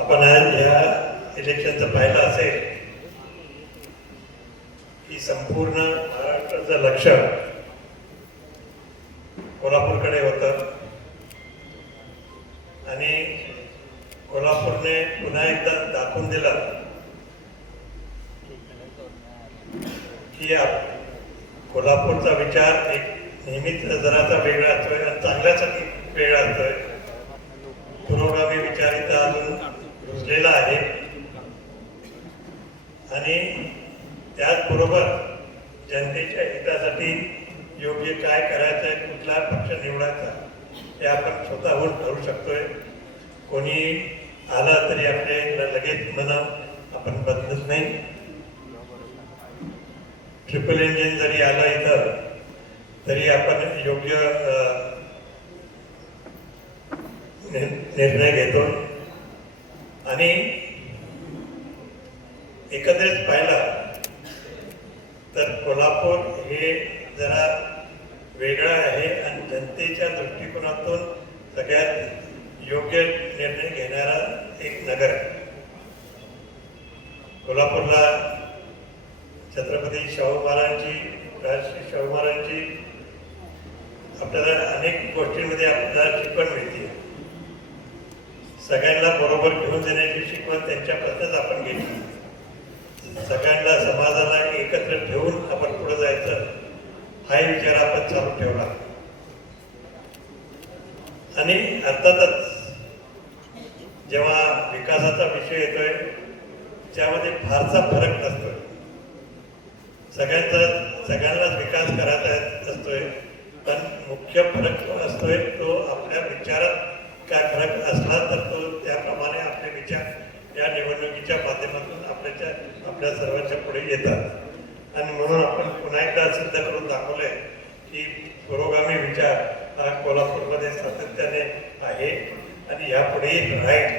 आपण आज या इलेक्शनचं पाहिलं असेल की संपूर्ण महाराष्ट्राचं लक्ष कोल्हापूरकडे होतं आणि कोल्हापूरने पुन्हा एकदा दाखवून दिलं की कोल्हापूरचा विचार एक नेहमीच जराचा वेगळा असतोय आणि चांगल्यासाठी वेगळा असतोय. पुरोगामी विचार इथं अजून रुजलेला आहे आणि त्याचबरोबर जनतेच्या हितासाठी योग्य काय करायचं आहे, कुठला पक्ष निवडायचा हे आपण स्वतःहून ठरवू शकतोय. कोणी आलं तरी आपले लगेच म्हणा आपण बदलत नाही. ट्रिपल इंजिन जरी आलं इथं तरी आपण योग्य निर्णय घेतो आणि एकत्रित पाहिला तर कोल्हापूर हे जरा वेगळं आहे आणि जनतेच्या दृष्टिकोनातून सगळ्यात योग्य निर्णय घेणारा एक नगर आहे. कोल्हापूरला छत्रपती शाहू महाराजांची, राजश्री शाहू महाराजांची आपल्याला अनेक गोष्टींमध्ये आपल्याला शिकवण मिळते. सगळ्यांना बरोबर घेऊन देण्याची शिकवण त्यांच्यापासूनच आपण घेतली. सगळ्यांना समाजाला एकत्र ठेवून आपण पुढे जायचं हाही विचार आपण चालू ठेवला आणि अर्थातच जेव्हा विकासाचा विषय येतोय त्यामध्ये फारसा फरक नसतोय. सगळ्यांनाच विकास करायचा असतोय, पण मुख्य फरक जो असतोय तो आपल्या विचारात काय फरक असला तर तो त्याप्रमाणे आपले विचार या निवडणुकीच्या माध्यमातून आपल्या सर्वांच्या पुढे येतात आणि म्हणून आपण पुन्हा एकदा सिद्ध करून दाखवलंय की पुरोगामी विचार हा कोल्हापूरमध्ये सातत्याने आहे आणि यापुढेही राहील.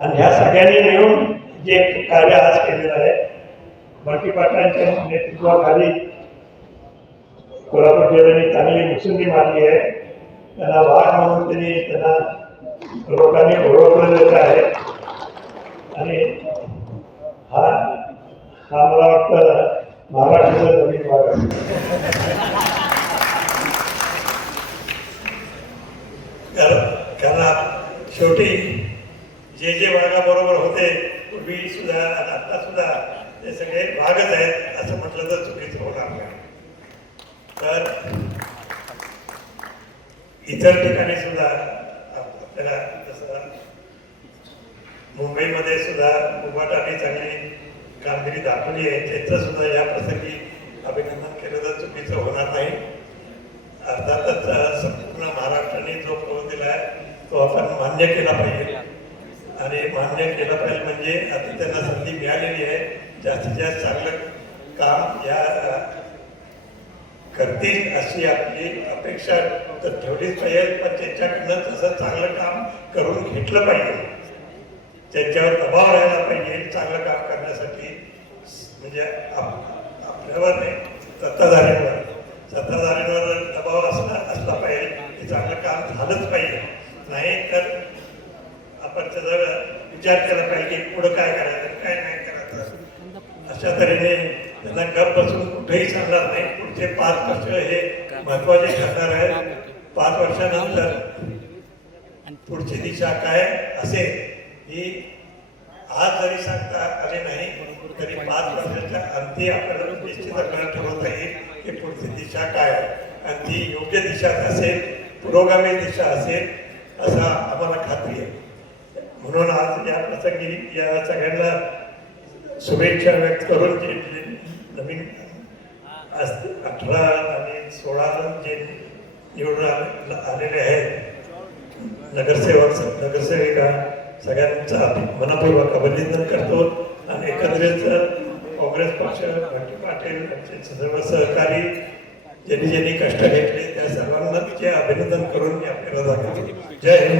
आणि ह्या सगळ्यांनी मिळून जे कार्य आज केलेलं आहे, बाकी पाटलांच्या नेतृत्वाखाली कोल्हापूर जिल्ह्याने चांगली मुसंडी मारली आहे. त्यांना वाघ म्हणून त्यांना लोकांनी ओळखलेलं आहे आणि हा मला वाटतं महाराष्ट्राचा नवीन भाग आहे. कारण शेवटी जे वाघाबरोबर होते पूर्वी सुद्धा आणि आता सुद्धा ते सगळे भागच आहेत असं म्हटलं तर चुकीचं होणार नाही. तर इतर ठिकाणी सुद्धा आपल्याला जसं मुंबईमध्ये सुद्धा उभाटाने चांगली कामगिरी दाखवली आहे, त्याचं सुद्धा या प्रसंगी अभिनंदन केलं तर चुकीचं होणार नाही. अर्थातच संपूर्ण महाराष्ट्राने जो पाऊल दिला आहे तो आपण मान्य केला पाहिजे आणि मान्य केलं पाहिजे म्हणजे आता त्यांना संधी मिळालेली आहे. जास्तीत जास्त चांगलं काम या करतील अशी आपली अपेक्षा तर ठेवलीच पाहिजे, पण त्यांच्याकडनं तसं चांगलं काम करून घेतलं पाहिजे. त्यांच्यावर दबाव राहायला पाहिजे चांगलं काम करण्यासाठी. म्हणजे आपल्यावर नाही, सत्ताधाऱ्यांवर दबाव असला पाहिजे की चांगलं काम झालंच पाहिजे. नाही तर आपण त्याचा विचार केला पाहिजे की पुढं काय करायचं काय नाही करायचं. अशा तऱ्हेने त्यांना गप बसून कुठेही सांगणार नाही. पुढचे 5 वर्ष हे महत्वाचे ठरणार आहे. 5 वर्षानंतर पुढची दिशा काय असेल ही आज जरी सांगता आले नाही तरी 5 वर्षाच्या अंती आपल्याला निश्चित आपल्याला ठरवता येईल की पुढची दिशा काय आणि ती योग्य दिशा असेल, पुरोगामी दिशा असेल असा आम्हाला खात्री आहे. म्हणून आज या प्रसंगी या सगळ्यांना शुभेच्छा व्यक्त करून जे नवीन 18 आणि 16 जे निवडून आलेले आहेत नगरसेविका सगळ्यांचा मनपूर्वक अभिनंदन करतो आणि एकत्रित काँग्रेस पक्ष, भट्टी पाटील सर्व सहकारी ज्यांनी कष्ट घेतले त्या सर्वांना अभिनंदन करून मी आपल्याला दाखवतो. जय हिंद.